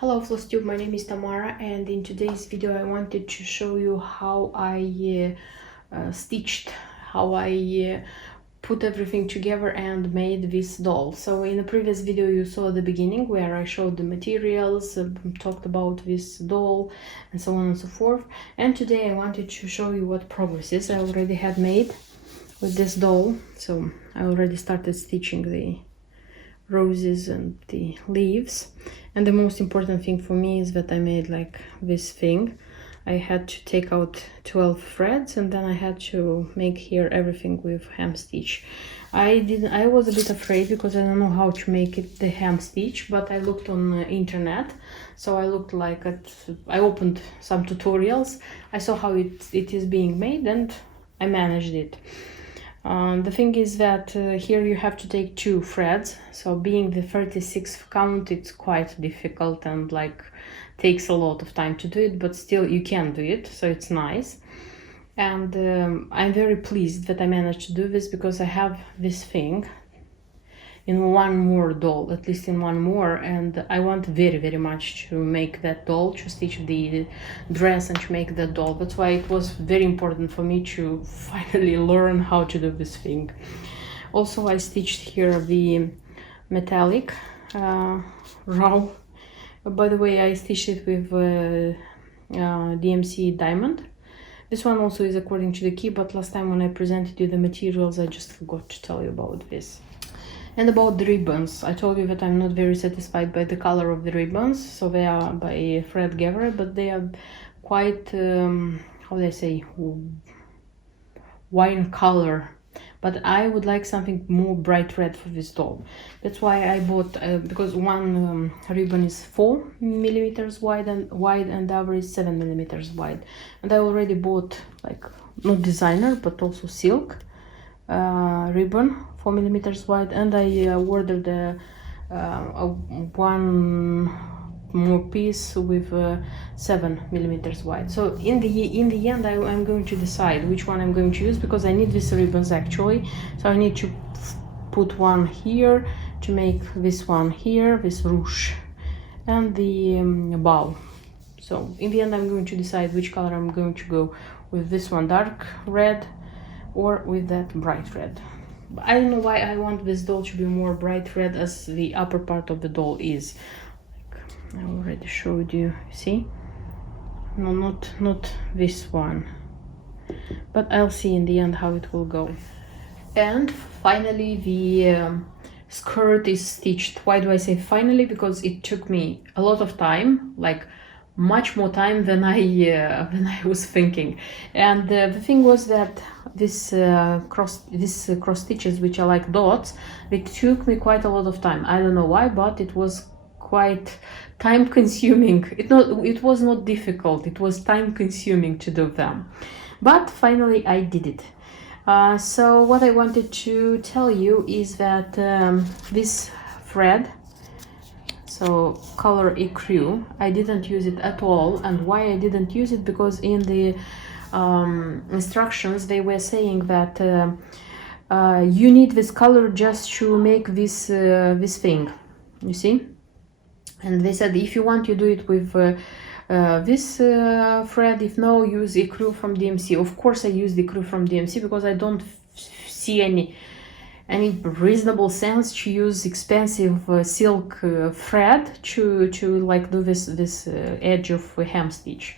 Hello Flosstube, my name is Tamara, and in today's video I wanted to show you how I stitched, how I put everything together and made this doll. So in the previous video you saw the beginning where I showed the materials, talked about this doll and so on and so forth, and today I wanted to show you what progresses I already had made with this doll. So I already started stitching the roses and the leaves, and the most important thing for me is that I made like this thing. I had to take out 12 threads and then I had to make here everything with hem stitch. I was a bit afraid because I don't know how to make it the hem stitch, but I looked on the internet, so I looked like I opened some tutorials, I saw how it is being made, and I managed it. The thing is that here you have to take 2 threads, so being the 36th count, it's quite difficult and like takes a lot of time to do it, but still you can do it, so it's nice. And I'm very pleased that I managed to do this because I have this thing in one more doll, at least in one more, and I want very much to make that doll, to stitch the dress and to make that doll. That's why it was very important for me to finally learn how to do this thing. Also, I stitched here the metallic raw. By the way, I stitched it with DMC diamond. This one also is according to the key, but last time when I presented you the materials I just forgot to tell you about this. And about the ribbons, I told you that I'm not very satisfied by the color of the ribbons, so they are by Fred Gatherer, but they are quite, how do I say, wine color. But I would like something more bright red for this doll. That's why I bought, because one ribbon is 4 millimeters wide and the other is 7 millimeters wide. And I already bought, like, not designer, but also silk ribbon 4 millimeters wide, and I ordered one more piece with 7 millimeters wide. So in the end I'm going to decide which one I'm going to use, because I need these ribbons actually. So I need to put one here to make this one here, this ruche, and the bow. So in the end I'm going to decide which color I'm going to go with, this one dark red or with that bright red. I don't know why I want this doll to be more bright red, as the upper part of the doll is. Like, I already showed you, see? No, not this one. But I'll see in the end how it will go. And finally the skirt is stitched. Why do I say finally? Because it took me a lot of time, like much more time than I was thinking. And the thing was that this cross stitches, which are like dots, it took me quite a lot of time. I don't know why, but it was quite time consuming. It was not difficult, it was time consuming to do them, but finally I did it. So what I wanted to tell you is that this thread, so color ecru, I didn't use it at all. And why I didn't use it? Because in the instructions they were saying that you need this color just to make this this thing, you see. And they said if you want, you do it with this thread, if no, use ecru from DMC. Of course I use the ecru from DMC because I don't see any reasonable sense to use expensive silk thread to like do this edge of hem stitch.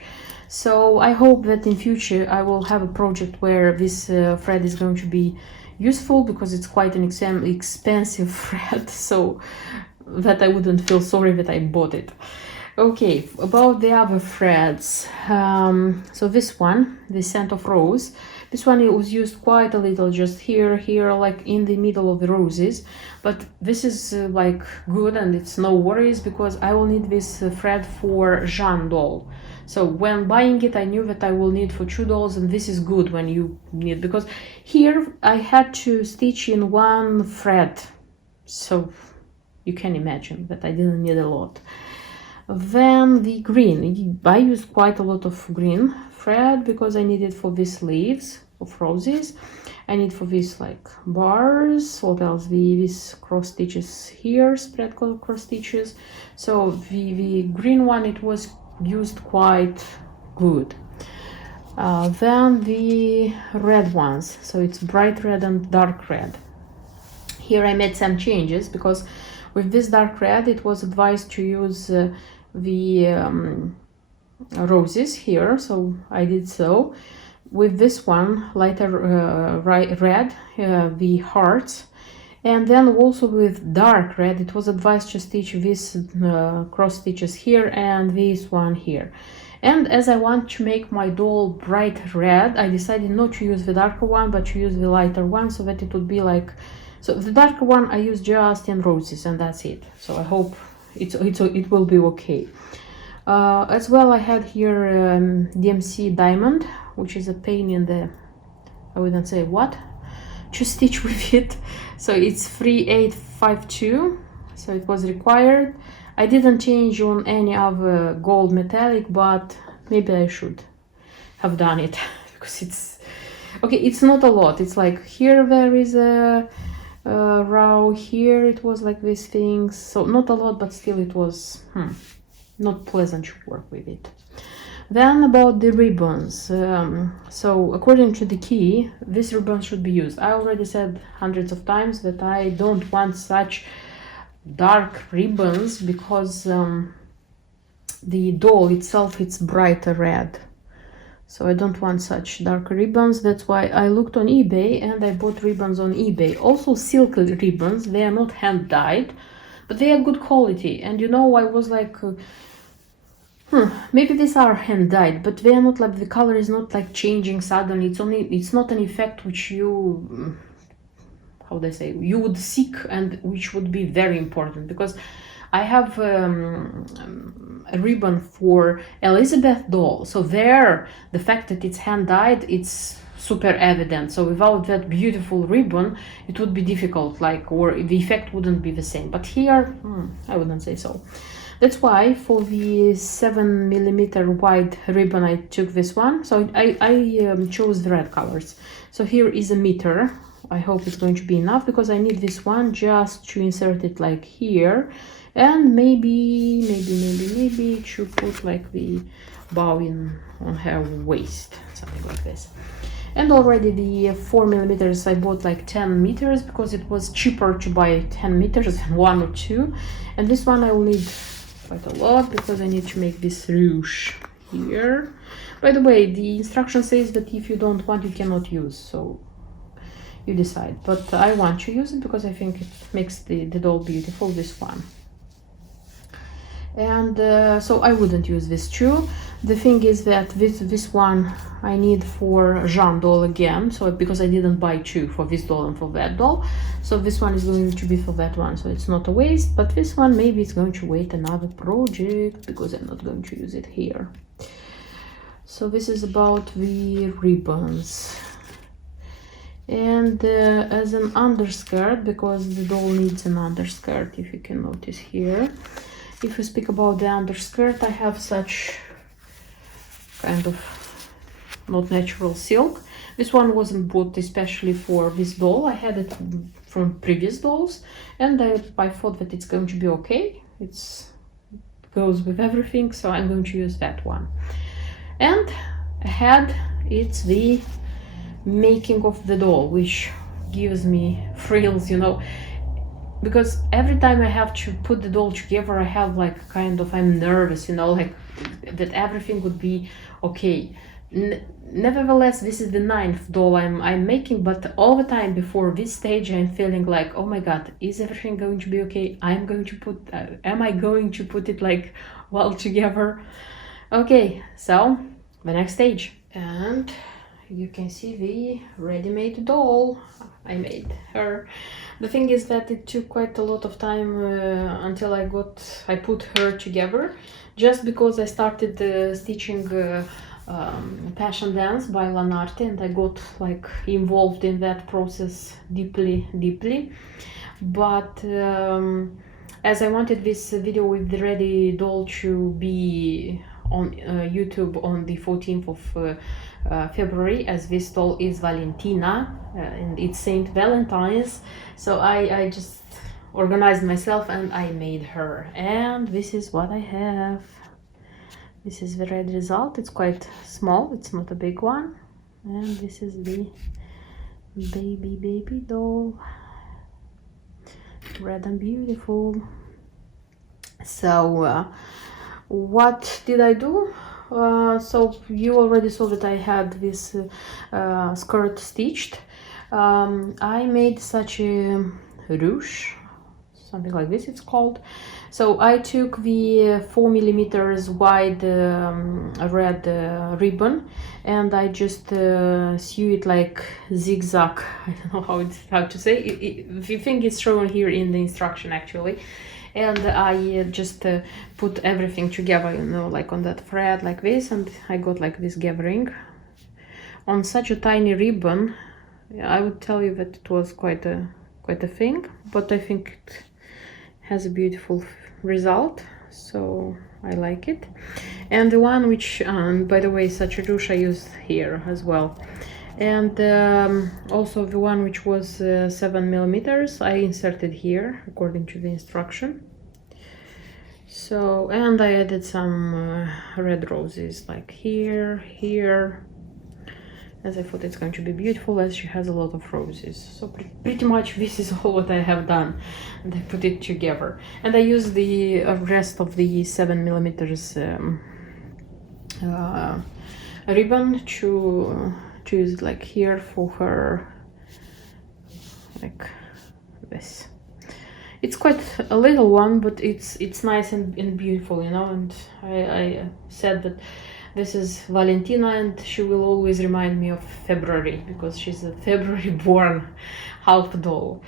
So I hope that in future I will have a project where this thread is going to be useful, because it's quite an expensive thread, so that I wouldn't feel sorry that I bought it. Okay, about the other threads, so this one, the scent of rose, this one, it was used quite a little, just here, like in the middle of the roses, but this is like good and it's no worries, because I will need this thread for Jeanne doll. So when buying it I knew that I will need for 2 dolls, and this is good when you need, because here I had to stitch in 1 thread, so you can imagine that I didn't need a lot. Then the green, I used quite a lot of green thread because I need it for these leaves. of roses. I need for this like bars, what else, these cross stitches here, spread color cross stitches. So the green one, it was used quite good. Then the red ones, so it's bright red and dark red. Here I made some changes because with this dark red it was advised to use the roses here, so I did so. With this one lighter red, the hearts, and then also with dark red it was advised to stitch these cross stitches here and this one here. And as I want to make my doll bright red, I decided not to use the darker one but to use the lighter one, so that it would be like, so the darker one I use just in roses and that's it. So I hope it will be okay. As well, I had here DMC diamond, which is a pain in the, I wouldn't say what, to stitch with it. So it's 3852, so it was required. I didn't change on any other gold metallic, but maybe I should have done it because it's okay. It's not a lot. It's like here there is a row, here it was like these things, so not a lot, but still it was not pleasant to work with it. Then about the ribbons, so according to the key, this ribbon should be used. I already said hundreds of times that I don't want such dark ribbons because the doll itself, it's brighter red, so I don't want such dark ribbons. That's why I looked on eBay and I bought ribbons on eBay. Also silk ribbons, they are not hand dyed, but they are good quality. And you know, I was like maybe these are hand dyed, but they are not like, the color is not like changing suddenly. It's not an effect which you, how they say, you would seek, and which would be very important, because I have a ribbon for Elizabeth doll, so there the fact that it's hand dyed, it's super evident. So without that beautiful ribbon it would be difficult, like, or the effect wouldn't be the same. But here I wouldn't say so. That's why for the 7mm wide ribbon I took this one. So I chose the red colors. So here is a meter. I hope it's going to be enough, because I need this one just to insert it like here, and maybe to put like the bow on her waist, something like this. And already the 4mm I bought like 10 meters because it was cheaper to buy 10 meters than 1 or 2. And this one I will need quite a lot because I need to make this ruche here. By the way, the instruction says that if you don't want, you cannot use, so you decide. But I want to use it because I think it makes the doll beautiful, this one. And so I wouldn't use this too. The thing is that this one I need for Jean doll again, so because I didn't buy two, for this doll and for that doll, so this one is going to be for that one, so it's not a waste. But this one, maybe it's going to wait another project because I'm not going to use it here. So this is about the ribbons. And as an underskirt, because the doll needs an underskirt, if you can notice here. If we speak about the underskirt, I have such kind of not natural silk. This one wasn't bought especially for this doll. I had it from previous dolls, and I thought that it's going to be okay. It goes with everything, so I'm going to use that one. And ahead, it's the making of the doll, which gives me thrills, you know, because every time I have to put the doll together, I have like kind of, I'm nervous, you know, like that everything would be okay. Nevertheless, this is the 9th doll I'm making, but all the time before this stage I'm feeling like, oh my god, is everything going to be okay? Am I going to put it like well together? Okay, so the next stage. And you can see the ready-made doll. I made her. The thing is that it took quite a lot of time until I put her together, just because I started stitching Passion Dance by Lanarte, and I got like involved in that process deeply. But as I wanted this video with the ready doll to be on YouTube on the 14th of February, as this doll is Valentina, and it's Saint Valentine's. So I just organized myself and I made her, and this is what I have. This is the red result. It's quite small, it's not a big one, and this is the baby doll, red and beautiful. So what did I do? So you already saw that I had this skirt stitched. I made such a ruche, something like this it's called. So I took the 4 millimeters wide red ribbon, and I just sew it like zigzag. I don't know how to say it. The thing is shown here in the instruction actually. And I just put everything together, you know, like on that thread like this, and I got like this gathering on such a tiny ribbon. I would tell you that it was quite a thing, but I think it has a beautiful result, so I like it. And the one which, by the way, such a ruche I used here as well. And also the one which was 7 millimeters I inserted here according to the instruction. So, and I added some red roses like here, as I thought it's going to be beautiful, as she has a lot of roses. So pretty much this is all what I have done, and I put it together. And I used the rest of the 7 millimeters ribbon to use like here for her, like this. It's quite a little one, but it's nice and beautiful, you know. And I said that this is Valentina, and she will always remind me of February, because she's a February born half doll.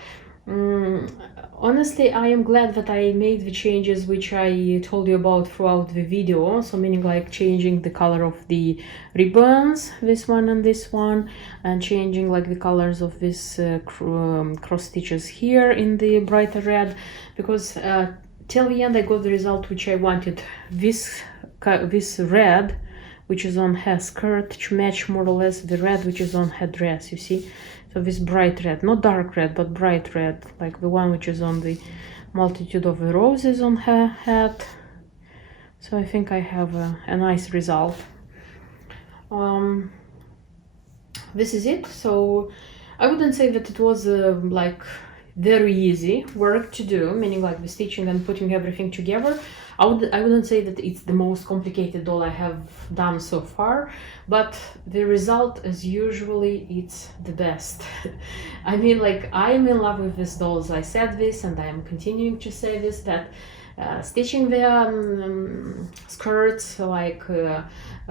Honestly, I am glad that I made the changes which I told you about throughout the video. So meaning like changing the color of the ribbons, this one and this one, and changing like the colors of this cross stitches here in the brighter red, because till the end I got the result which I wanted. This red which is on her skirt to match more or less the red which is on her dress, you see. So this bright red, not dark red, but bright red, like the one which is on the multitude of the roses on her hat. So I think I have a nice result. This is it. So I wouldn't say that it was like very easy work to do, meaning like the stitching and putting everything together. I wouldn't say that it's the most complicated doll I have done so far, but the result, as usually, it's the best. I mean, like, I'm in love with this doll. I said this, and I am continuing to say this, that stitching the skirts, like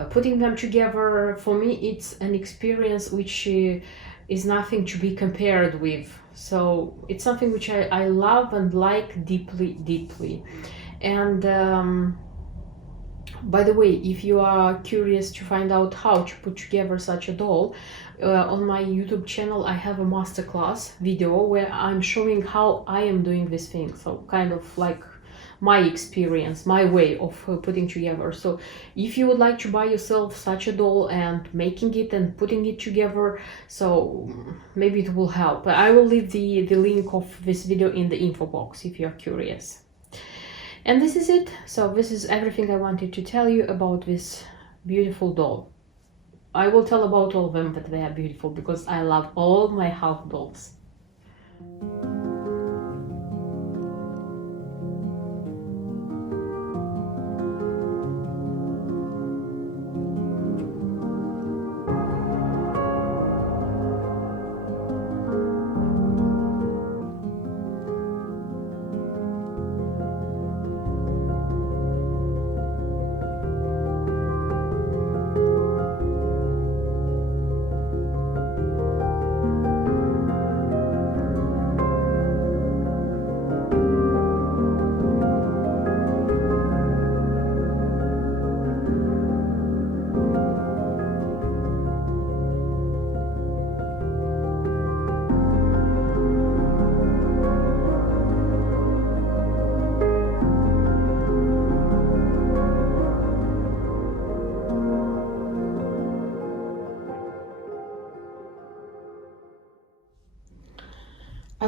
putting them together, for me, it's an experience which is nothing to be compared with. So it's something which I love and like deeply. And by the way, if you are curious to find out how to put together such a doll, on my YouTube channel I have a masterclass video where I'm showing how I am doing this thing. So kind of like my experience, my way of putting together. So if you would like to buy yourself such a doll and making it and putting it together, so maybe it will help. I will leave the link of this video in the info box if you're curious. And this is it. So this is everything I wanted to tell you about this beautiful doll. I will tell about all of them that they are beautiful, because I love all my half dolls.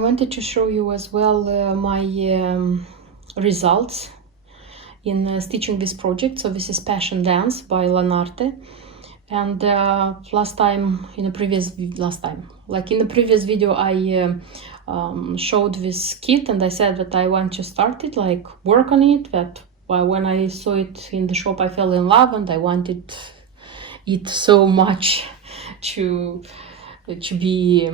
wanted to show you as well my results in stitching this project. So this is Passion Dance by Lanarte. And in the previous video, I showed this kit, and I said that I want to start it, like work on it, that when I saw it in the shop I fell in love, and I wanted it so much to be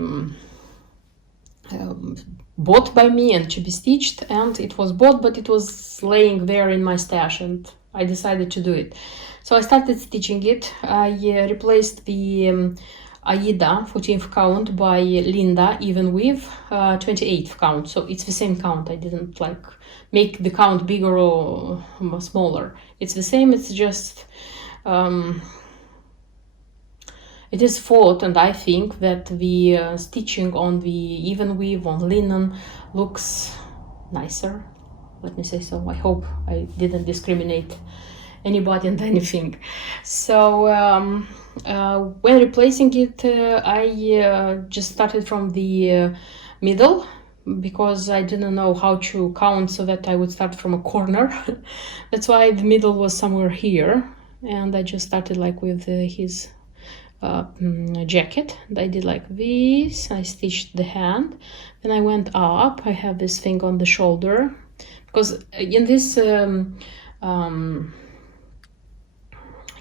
bought by me and to be stitched. And it was bought, but it was laying there in my stash, and I decided to do it. So I started stitching it. I replaced the Aida 14th count by Linda even weave 28th count. So it's the same count. I didn't like make the count bigger or smaller. It's the same. It's just it is thought, and I think that the stitching on the even weave on linen looks nicer. Let me say so. I hope I didn't discriminate anybody and anything. So when replacing it, I just started from the middle, because I didn't know how to count so that I would start from a corner. That's why the middle was somewhere here, and I just started like with his jacket, and I did like this. I stitched the hand, then I went up. I have this thing on the shoulder, because in this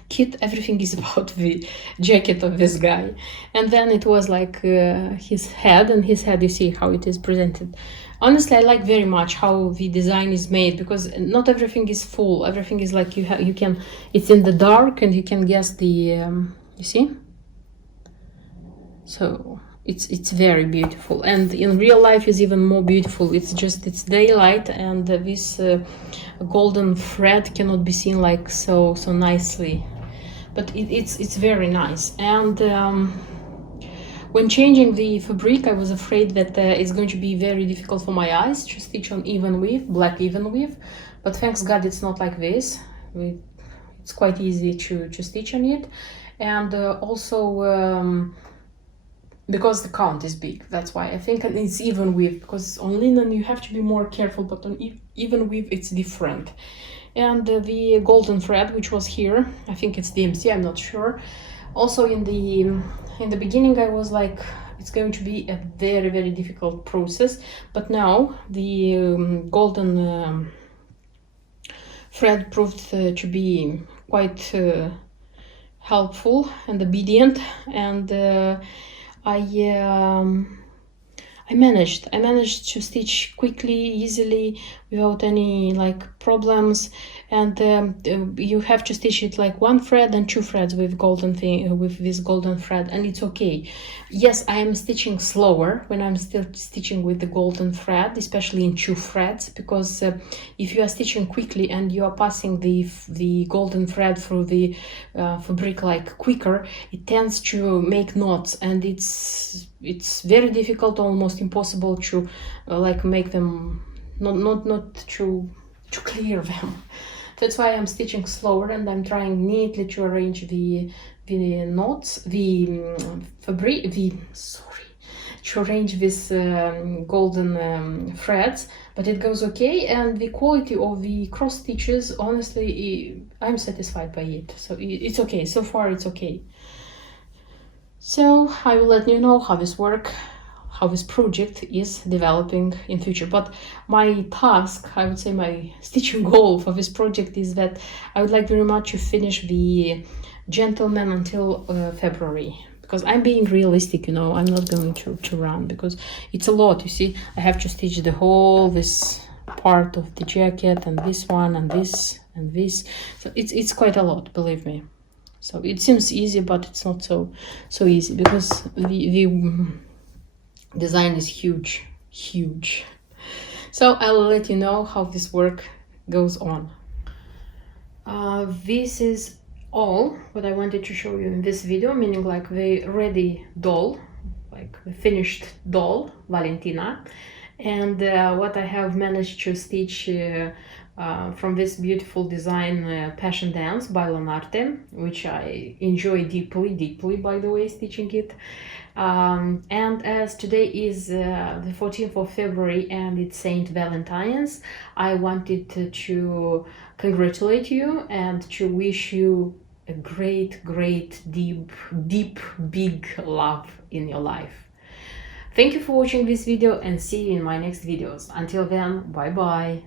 kit everything is about the jacket of this guy. And then it was like his head, and his head, you see how it is presented. Honestly, I like very much how the design is made, because not everything is full. Everything is like you can, it's in the dark, and you can guess the you see. So it's very beautiful, and in real life is even more beautiful. It's daylight, and this golden thread cannot be seen like so nicely, but it's very nice. And when changing the fabric, I was afraid that it's going to be very difficult for my eyes to stitch on even weave, black even weave, but thanks God it's not like this. It's quite easy to stitch on it. And also because the count is big, that's why I think it's even weave, because on linen you have to be more careful, but on even weave it's different. And the golden thread, which was here, I think it's DMC, I'm not sure. Also in the beginning I was like, it's going to be a very, very difficult process, but now the golden thread proved to be quite helpful and obedient, and I managed to stitch quickly, easily, without any like problems. And you have to stitch it like one thread and two threads with with this golden thread, and it's okay. Yes, I am stitching slower when I'm still stitching with the golden thread, especially in two threads, because if you are stitching quickly and you are passing the golden thread through the fabric like quicker, it tends to make knots, and it's very difficult, almost impossible to like make them not to clear them. That's why I'm stitching slower, and I'm trying neatly to arrange the knots, the fabric, to arrange this golden threads, but it goes okay. And the quality of the cross stitches, honestly, I'm satisfied by it. So it's okay. So far, it's okay. So I will let you know how this project is developing in future. But my task, I would say my stitching goal for this project is that I would like very much to finish the gentleman until February, because I'm being realistic, you know. I'm not going to run, because it's a lot, you see. I have to stitch the whole this part of the jacket, and this one, and this, and this. So it's quite a lot, believe me. So it seems easy, but it's not so easy, because the design is huge. So I'll let you know how this work goes on. This is all what I wanted to show you in this video, meaning like the ready doll, like the finished doll, Valentina, and what I have managed to stitch from this beautiful design, Passion Dance by Lanarte, which I enjoy deeply, by the way, stitching it. And as today is the 14th of February and it's Saint Valentine's, I wanted to congratulate you and to wish you a great, deep, big love in your life. Thank you for watching this video and see you in my next videos. Until then, bye bye.